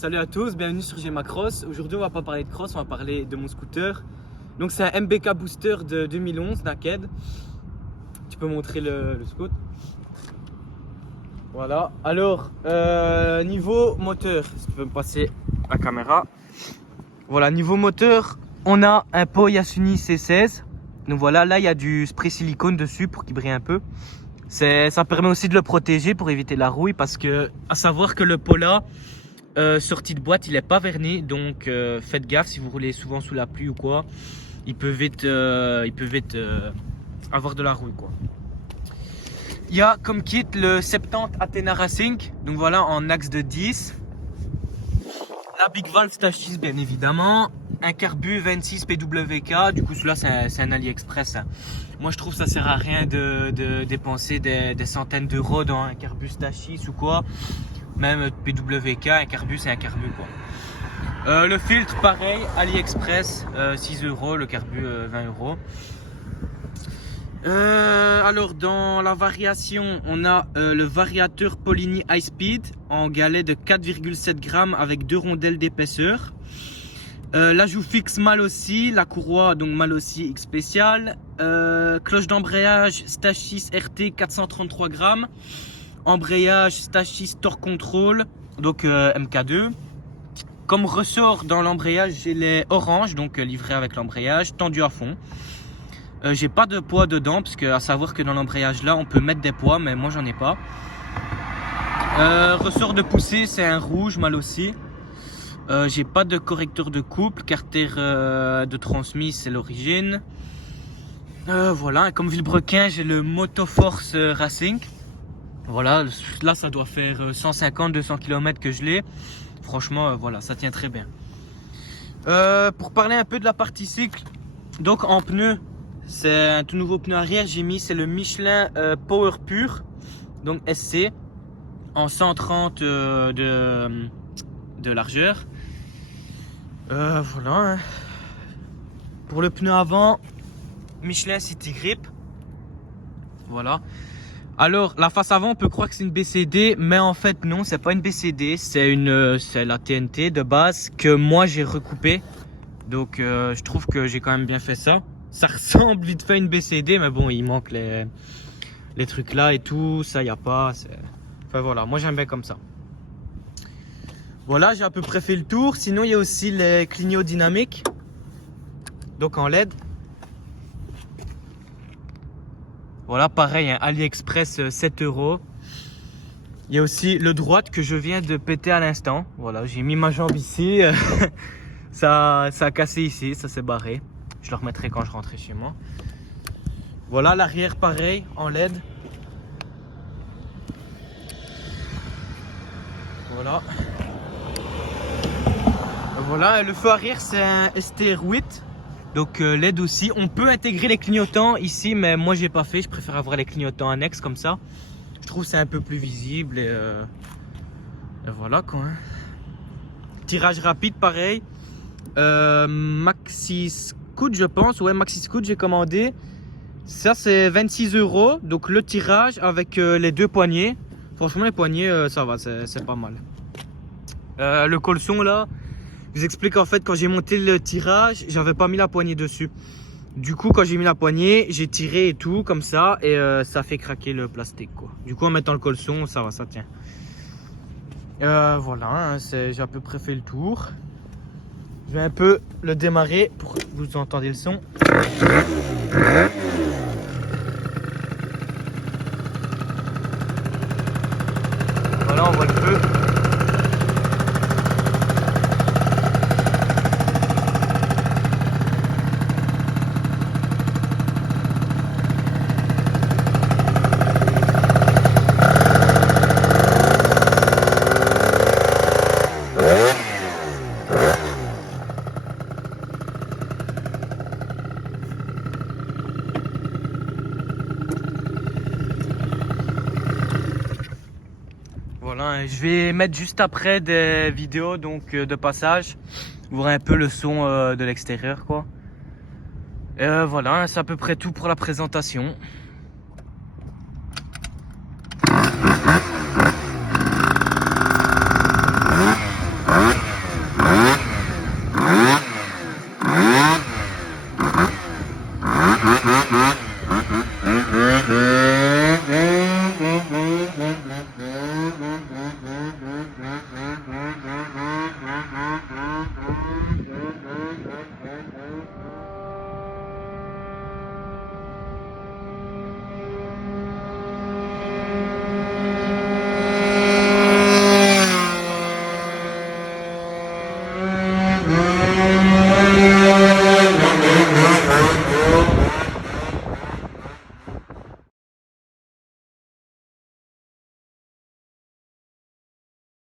Salut à tous, bienvenue sur GMA Cross. Aujourd'hui on va pas parler de cross, on va parler de mon scooter. Donc c'est un MBK Booster de 2011 Naked. Tu peux montrer le scoot. Voilà, alors niveau moteur, si tu peux me passer la caméra. Voilà, niveau moteur, on a un pot Yasuni C16. Donc voilà, là il y a du spray silicone dessus pour qu'il brille un peu. Ça permet aussi de le protéger pour éviter la rouille, parce que à savoir que le pot là, sortie de boîte, il est pas verni, donc faites gaffe si vous roulez souvent sous la pluie ou quoi, il peut vite avoir de la rouille quoi. Il y a comme kit le 70 Athena Racing, donc voilà, en axe de 10, la Big Valve Stage 6 bien évidemment, un carbu 26 PWK, du coup celui-là c'est un AliExpress. Moi je trouve que ça sert à rien de dépenser des centaines d'euros dans un carbu Stage 6 ou quoi. Même PWK, un carbu c'est un carbu quoi. Le filtre pareil, AliExpress, 6 euros, le carbu 20 euros. Alors dans la variation, on a le variateur Polini High Speed en galet de 4,7 grammes avec 2 rondelles d'épaisseur. L'ajout fixe mal aussi, la courroie donc mal aussi X spécial. Cloche d'embrayage Stage 6 RT 433 grammes. Embrayage Stage 6 Torque Control, donc MK2. Comme ressort dans l'embrayage, j'ai les oranges, donc livré avec l'embrayage, tendu à fond. J'ai pas de poids dedans, parce que à savoir que dans l'embrayage là, on peut mettre des poids, mais moi j'en ai pas. Ressort de poussée, c'est un rouge, mal aussi. J'ai pas de correcteur de couple, carter de transmis, c'est l'origine. Voilà, et comme vilebrequin, j'ai le Motoforce Racing. Voilà, là ça doit faire 150-200 km que je l'ai. Franchement, voilà, ça tient très bien. Pour parler un peu de la partie cycle, donc en pneu, c'est un tout nouveau pneu arrière. J'ai mis, c'est le Michelin Power Pure, donc SC, en 130 de largeur. Voilà. Pour le pneu avant, Michelin City Grip. Voilà. Alors la face avant, on peut croire que c'est une BCD, mais en fait non, c'est pas une BCD, c'est la TNT de base que moi j'ai recoupé. Donc je trouve que j'ai quand même bien fait ça. Ça ressemble vite fait à une BCD, mais bon, il manque les trucs là et tout, ça y a pas. Enfin voilà, moi j'aime bien comme ça. Voilà, j'ai à peu près fait le tour. Sinon il y a aussi les clignots dynamiques, donc en LED. Voilà, pareil, un AliExpress 7 euros. Il y a aussi le droite que je viens de péter à l'instant. Voilà, j'ai mis ma jambe ici. ça a cassé ici, ça s'est barré. Je le remettrai quand je rentrerai chez moi. Voilà, l'arrière pareil, en LED. Voilà. Voilà, le feu arrière c'est un STR8. Donc LED aussi, on peut intégrer les clignotants ici, mais moi j'ai pas fait, je préfère avoir les clignotants annexes comme ça. Je trouve c'est un peu plus visible et voilà quoi. Tirage rapide pareil. Maxi Scoot je pense, ouais Maxi Scoot j'ai commandé. Ça c'est 26 euros, donc le tirage avec les deux poignées. Franchement les poignées ça va, c'est pas mal. Le colson là. Je vous explique en fait, quand j'ai monté le tirage, j'avais pas mis la poignée dessus. Du coup, quand j'ai mis la poignée, j'ai tiré et tout comme ça et ça fait craquer le plastique quoi. Du coup, en mettant le colson, ça va, ça tient. Voilà, hein, j'ai à peu près fait le tour. Je vais un peu le démarrer pour que vous entendiez le son. Voilà, on voit le feu. Voilà, je vais mettre juste après des vidéos donc de passage. Vous aurez un peu le son de l'extérieur quoi. Voilà, c'est à peu près tout pour la présentation.